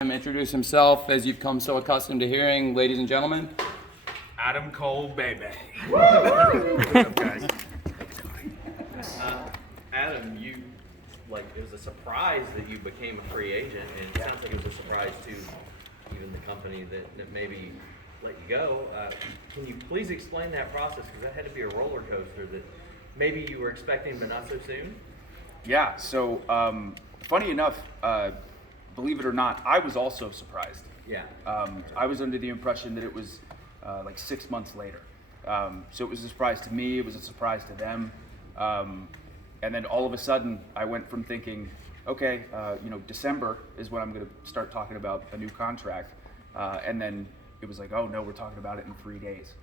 Introduce himself as you've come so accustomed to hearing, ladies and gentlemen. Adam Cole, baby. What's up, guys? Adam, it was a surprise that you became a free agent, and it sounds like it was a surprise to even the company that maybe let you go. Can you please explain that process? Because that had to be a roller coaster that maybe you were expecting, but not so soon. Yeah, so funny enough, believe it or not, I was also surprised. Yeah. I was under the impression that it was like 6 months later. So it was a surprise to me, it was a surprise to them. And then all of a sudden, I went from thinking, okay, December is when I'm going to start talking about a new contract. And then it was like, oh no, we're talking about it in 3 days.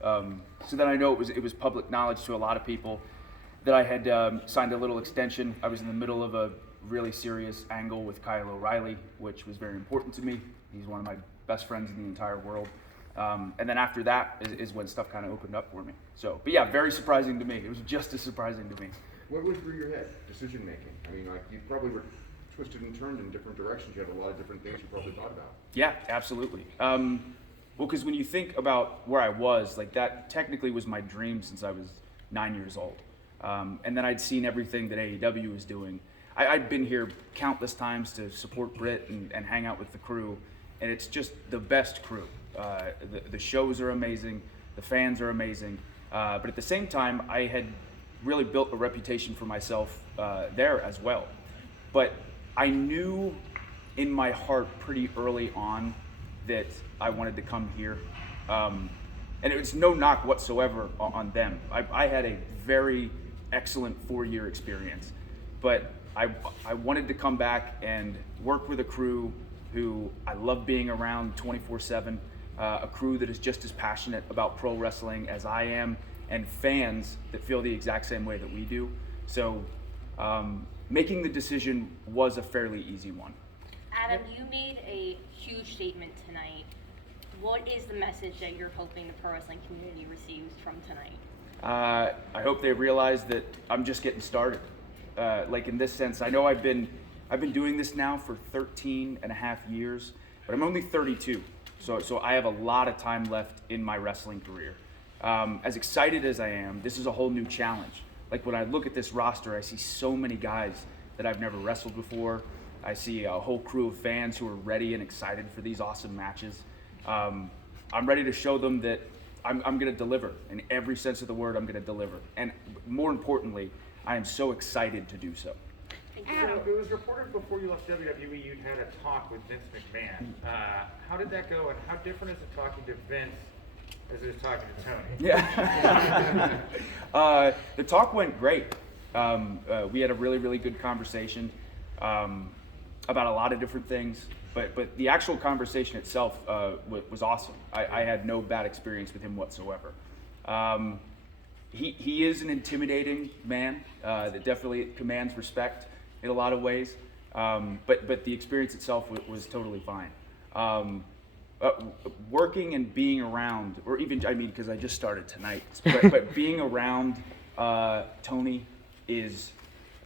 So then I know it was public knowledge to a lot of people that I had signed a little extension. I was in the middle of a really serious angle with Kyle O'Reilly, which was very important to me. He's one of my best friends in the entire world. And then after that is when stuff kind of opened up for me. So, but yeah, very surprising to me. It was just as surprising to me. What went through your head, decision making? I mean, like, you probably were twisted and turned in different directions. You had a lot of different things you probably thought about. Yeah, absolutely. Well, because when you think about where I was, like that technically was my dream since I was 9 years old. And then I'd seen everything that AEW was doing. I'd been here countless times to support Britt and hang out with the crew, and it's just the best crew. The shows are amazing, the fans are amazing, but at the same time, I had really built a reputation for myself there as well. But I knew in my heart pretty early on that I wanted to come here, and it was no knock whatsoever on them. I had a very excellent 4-year experience, but I wanted to come back and work with a crew who I love being around 24/7, a crew that is just as passionate about pro wrestling as I am, and fans that feel the exact same way that we do. So making the decision was a fairly easy one. Adam, you made a huge statement tonight. What is the message that you're hoping the pro wrestling community receives from tonight? I hope they realize that I'm just getting started. Like in this sense, I know I've been doing this now for 13 and a half years, but I'm only 32. So I have a lot of time left in my wrestling career. As excited as I am, this is a whole new challenge. Like when I look at this roster, I see so many guys that I've never wrestled before. I see a whole crew of fans who are ready and excited for these awesome matches. I'm ready to show them that I'm going to deliver. In every sense of the word, I'm going to deliver. And more importantly, I am so excited to do so. Adam, it was reported before you left WWE you'd had a talk with Vince McMahon. How did that go, and how different is it talking to Vince as it is talking to Tony? Yeah. The talk went great. We had a really, really good conversation about a lot of different things, but the actual conversation itself was awesome. I had no bad experience with him whatsoever. He is an intimidating man that definitely commands respect in a lot of ways, but the experience itself was totally fine. Working and being around, or even, because I just started tonight, but being around Tony is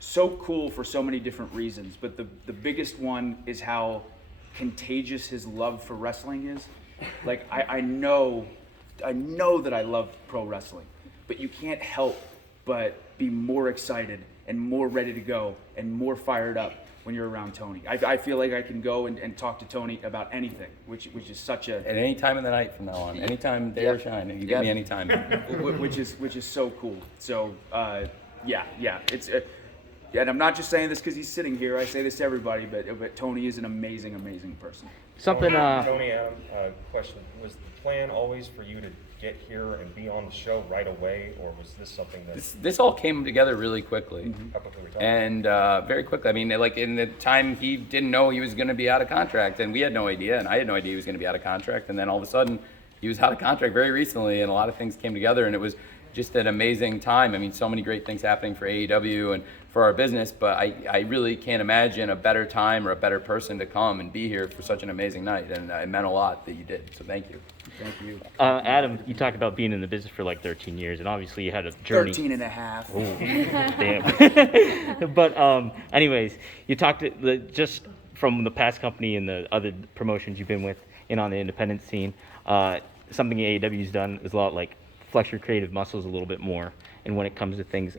so cool for so many different reasons, but the biggest one is how contagious his love for wrestling is. Like, I know that I love pro wrestling, but you can't help but be more excited and more ready to go and more fired up when you're around Tony. I feel like I can go and talk to Tony about anything, which is such a... At any time of the night from now on, anytime day or shine, you get me anytime. which is so cool. So it's... and I'm not just saying this because he's sitting here. I say this to everybody, but Tony is an amazing, amazing person. Tony, Adam, question. Was the plan always for you to get here and be on the show right away, or was this something that... This all came together really quickly. Mm-hmm. How quickly were we talking? And very quickly. I mean, like in the time he didn't know he was going to be out of contract, and we had no idea, and I had no idea he was going to be out of contract, and then all of a sudden he was out of contract very recently, and a lot of things came together, and it was just an amazing time. I mean, so many great things happening for AEW and for our business, but I really can't imagine a better time or a better person to come and be here for such an amazing night, and it meant a lot that you did, so thank you. Thank you. Adam, you talked about being in the business for like 13 years, and obviously you had a journey. 13 and a half. Oh, damn. But anyways, you talked just from the past company and the other promotions you've been with and on the independent scene, something AEW's done is a lot like flex your creative muscles a little bit more. And when it comes to things,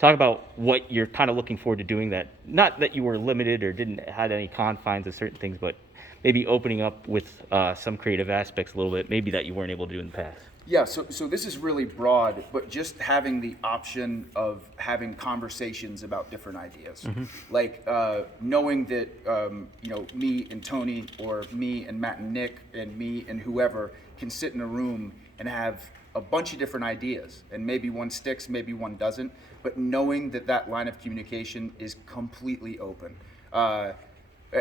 talk about what you're kind of looking forward to doing, that not that you were limited or didn't had any confines of certain things, but maybe opening up with some creative aspects a little bit, maybe that you weren't able to do in the past. Yeah, so this is really broad, but just having the option of having conversations about different ideas, like knowing that me and Tony, or me and Matt and Nick, and me and whoever can sit in a room and have a bunch of different ideas, and maybe one sticks, maybe one doesn't, but knowing that that line of communication is completely open.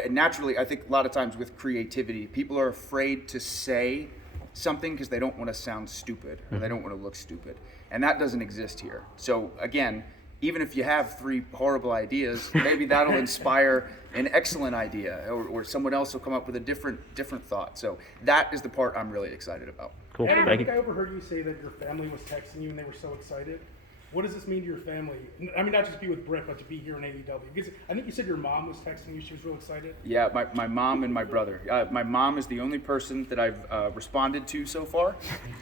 Naturally, I think a lot of times with creativity, people are afraid to say something because they don't want to sound stupid or they don't want to look stupid, and that doesn't exist here. So again, even if you have 3 horrible ideas, maybe that'll inspire an excellent idea, or someone else will come up with a different thought. So that is the part I'm really excited about. Cool. Adam, I Thank think you. I overheard you say that your family was texting you and they were so excited. What does this mean to your family? I mean, not just be with Britt, but to be here in AEW. Because I think you said your mom was texting you; she was real excited. Yeah, my mom and my brother. My mom is the only person that I've responded to so far,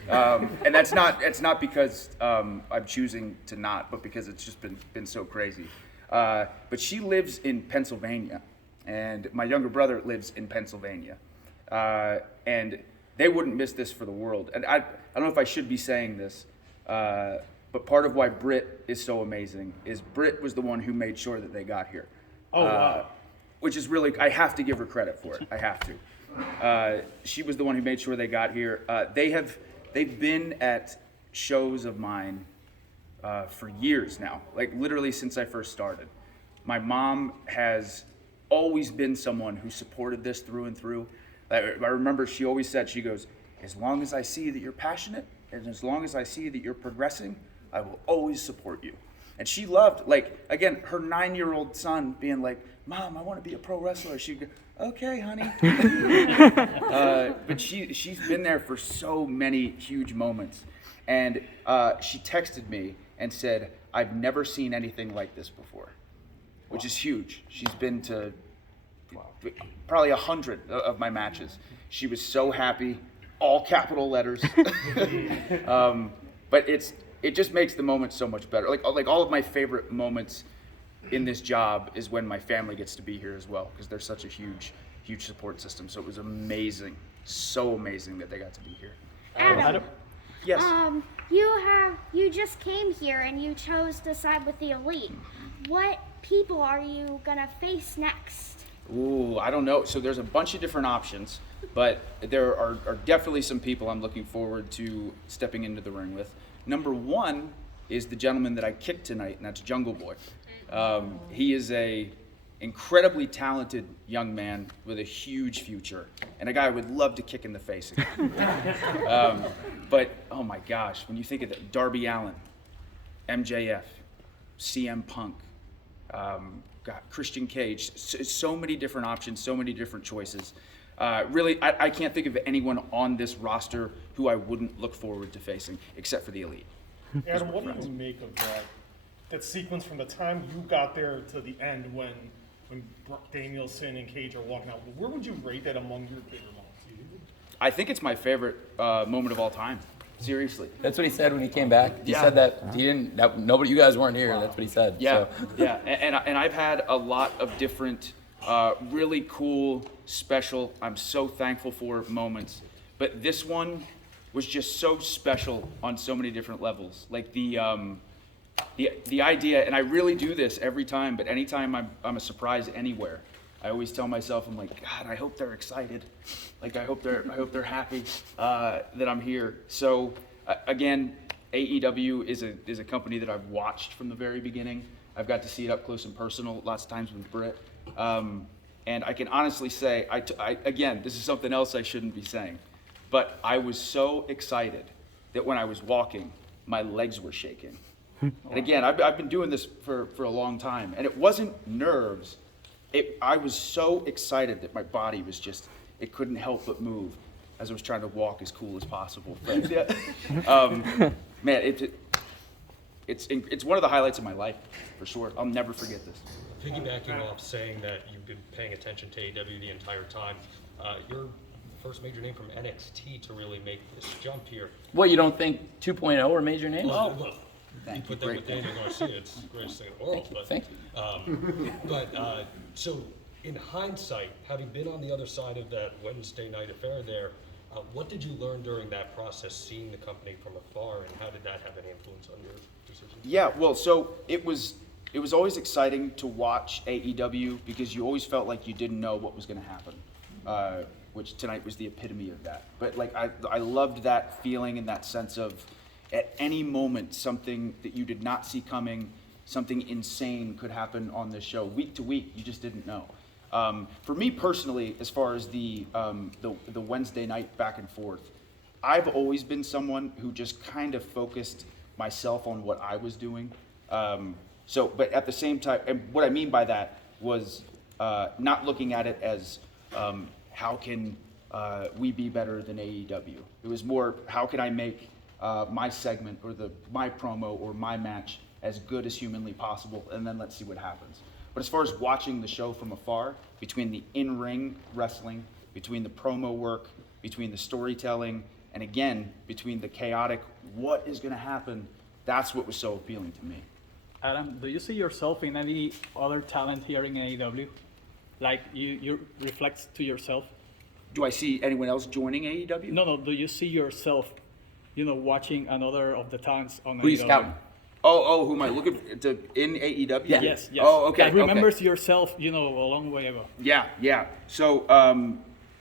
and it's not because I'm choosing to not, but because it's just been so crazy. But she lives in Pennsylvania, and my younger brother lives in Pennsylvania, and they wouldn't miss this for the world. And I don't know if I should be saying this. But part of why Britt is so amazing is Britt was the one who made sure that they got here. Oh, wow. Which is really, I have to give her credit for it. I have to. She was the one who made sure they got here. They've been at shows of mine for years now, like literally since I first started. My mom has always been someone who supported this through and through. I remember she always said, she goes, as long as I see that you're passionate and as long as I see that you're progressing, I will always support you. And she loved, like, again, her 9-year-old son being like, Mom, I want to be a pro wrestler. She'd go, okay, honey. But she's been there for so many huge moments. And she texted me and said, I've never seen anything like this before, which is huge. She's been to probably 100 of my matches. She was so happy, all capital letters. But it just makes the moment so much better. Like all of my favorite moments in this job is when my family gets to be here as well, because they're such a huge support system. So it was amazing, so amazing that they got to be here. Adam, Yes. you just came here and you chose to side with the elite. What people are you gonna face next? Ooh, I don't know. So there's a bunch of different options, but there are definitely some people I'm looking forward to stepping into the ring with. Number 1 is the gentleman that I kicked tonight, and that's Jungle Boy. He is a incredibly talented young man with a huge future, and a guy I would love to kick in the face again. But oh my gosh, when you think of that, Darby Allin, MJF, CM Punk, Christian Cage, so many different options, so many different choices. Really, I can't think of anyone on this roster who I wouldn't look forward to facing, except for the elite. Adam, what do you make of that sequence from the time you got there to the end when Danielson and Cage are walking out? Where would you rate that among your favorite moments? I think it's my favorite moment of all time. Seriously. That's what he said when he came back. He Yeah. said that he didn't. Nobody, you guys weren't here. That's what he said. Yeah, So. yeah, and I've had a lot of different, really cool, special. I'm so thankful for moments, but this one was just so special on so many different levels. Like the idea, and I really do this every time. But anytime I'm a surprise anywhere, I always tell myself, I'm like, God, I hope they're excited. Like I hope they're happy that I'm here. So again, AEW is a company that I've watched from the very beginning. I've got to see it up close and personal lots of times with Britt. And I can honestly say, again, this is something else I shouldn't be saying, but I was so excited that when I was walking, my legs were shaking. And again, I've been doing this for a long time, and it wasn't nerves. I was so excited that my body was just, it couldn't help but move as I was trying to walk as cool as possible. But, man, it's one of the highlights of my life, for sure. I'll never forget this. piggybacking off saying that you've been paying attention to AEW the entire time, you're the first major name from NXT to really make this jump here. What, you don't think 2.0 are major names? Well, look, you put that with Daniel Garcia, it's the greatest thing in the world. Thank you. So in hindsight, having been on the other side of that Wednesday night affair there, what did you learn during that process, seeing the company from afar, and how did that have any influence on your decision? Yeah, well, so it was always exciting to watch AEW because you always felt like you didn't know what was going to happen, which tonight was the epitome of that. But like I loved that feeling and that sense of at any moment something that you did not see coming, something insane could happen on this show. Week to week, you just didn't know. For me personally, as far as the Wednesday night back and forth, I've always been someone who just kind of focused myself on what I was doing. But at the same time, and what I mean by that was not looking at it as how can we be better than AEW. It was more how can I make my segment or my promo or my match as good as humanly possible, and then let's see what happens. But as far as watching the show from afar, between the in-ring wrestling, between the promo work, between the storytelling, and again, between the chaotic, what is going to happen, that's what was so appealing to me. Adam, do you see yourself in any other talent here in AEW? Like you reflect to yourself? Do I see anyone else joining AEW? No, do you see yourself, watching another of the talents on Who are you AEW? scouting? Oh, who am I looking to in AEW? Yeah. Yes. Oh, okay. That remembers yourself, a long way ago. Yeah. So,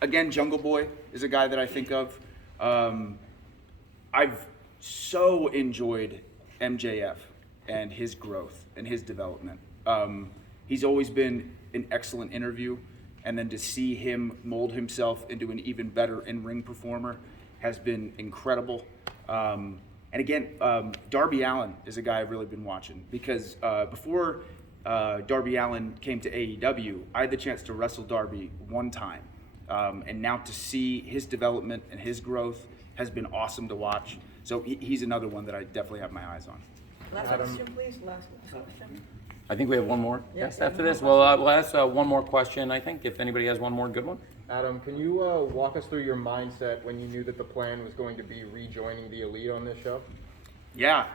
again, Jungle Boy is a guy that I think of. I've so enjoyed MJF and his growth and his development. He's always been an excellent interview, and then to see him mold himself into an even better in-ring performer has been incredible. And again, Darby Allin is a guy I've really been watching because before Darby Allin came to AEW, I had the chance to wrestle Darby one time. And now to see his development and his growth has been awesome to watch. So he's another one that I definitely have my eyes on. Last question, please. Last question. I think we have one more guest yeah, after one this. more Well, we'll ask one more question, I think, if anybody has one more good one. Adam, can you walk us through your mindset when you knew that the plan was going to be rejoining the Elite on this show? Yeah,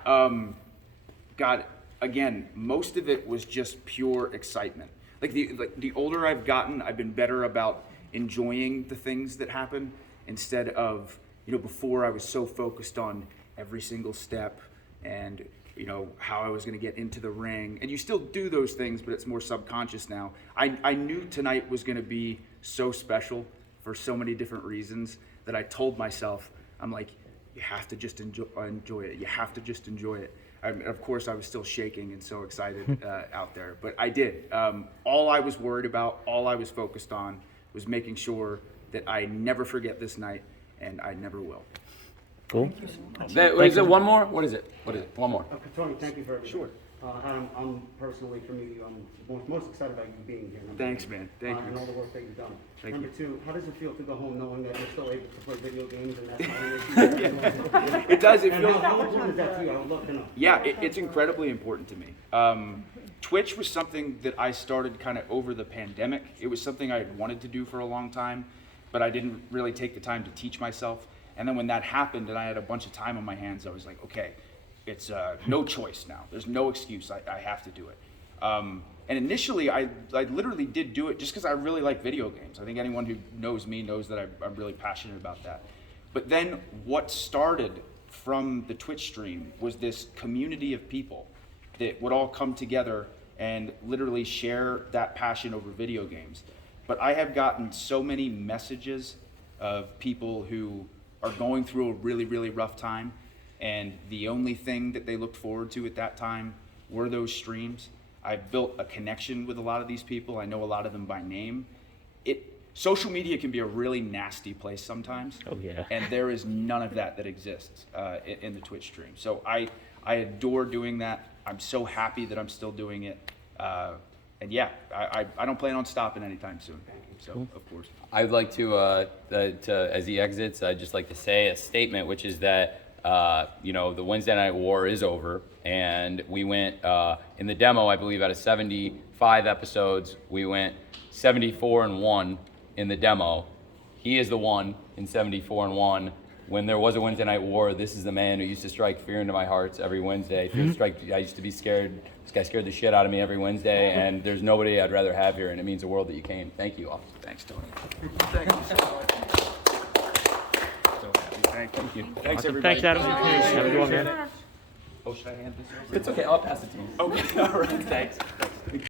God, again, most of it was just pure excitement. Like the older I've gotten, I've been better about enjoying the things that happen instead of, before I was so focused on every single step and, how I was going to get into the ring. And you still do those things, but it's more subconscious now. I knew tonight was going to be so special for so many different reasons that I told myself, I'm like, you have to just enjoy it. You have to just enjoy it. Of course, I was still shaking and so excited out there, but I did. All I was worried about, all I was focused on was making sure that I never forget this night, and I never will. Cool. Is it one more? What is it? One more. Okay, Tony, thank you very much. Sure. I'm personally, from you, I'm most excited about you being here. Thanks, man. Thank you. And all the work that you've done. Thank Number you. two, how does it feel to go home knowing that you're still able to play video games and that's not an issue? It does. It And feels. how important is that to you? I would love to know. Yeah, it's incredibly important to me. Twitch was something that I started kind of over the pandemic. It was something I had wanted to do for a long time, but I didn't really take the time to teach myself. And then when that happened and I had a bunch of time on my hands, I was like, okay, it's no choice now. There's no excuse. I have to do it. And initially, I literally did do it just because I really like video games. I think anyone who knows me knows that I'm really passionate about that. But then what started from the Twitch stream was this community of people that would all come together and literally share that passion over video games. But I have gotten so many messages of people who are going through a really, really rough time, and the only thing that they looked forward to at that time were those streams. I built a connection with a lot of these people. I know a lot of them by name. Social media can be a really nasty place sometimes. Oh, yeah. And there is none of that exists in the Twitch stream. So I adore doing that. I'm so happy that I'm still doing it. And yeah, I don't plan on stopping anytime soon. So, of course. I'd like to as he exits, I'd just like to say a statement, which is that, the Wednesday Night War is over, and we went, in the demo, I believe, out of 70 5 episodes, we went 74-1 in the demo. He is the one in 74-1. When there was a Wednesday Night War, this is the man who used to strike fear into my hearts every Wednesday. I used to be scared. This guy scared the shit out of me every Wednesday, and there's nobody I'd rather have here, and it means the world that you came. Thank you all. Thanks, Tony. Thank you so much. So happy. Thank you. Thanks, Awesome. everybody. Thanks, Adam. Have a good one, man. Oh, should I hand this over? It's okay. I'll pass it to you. Okay, all right. Thanks.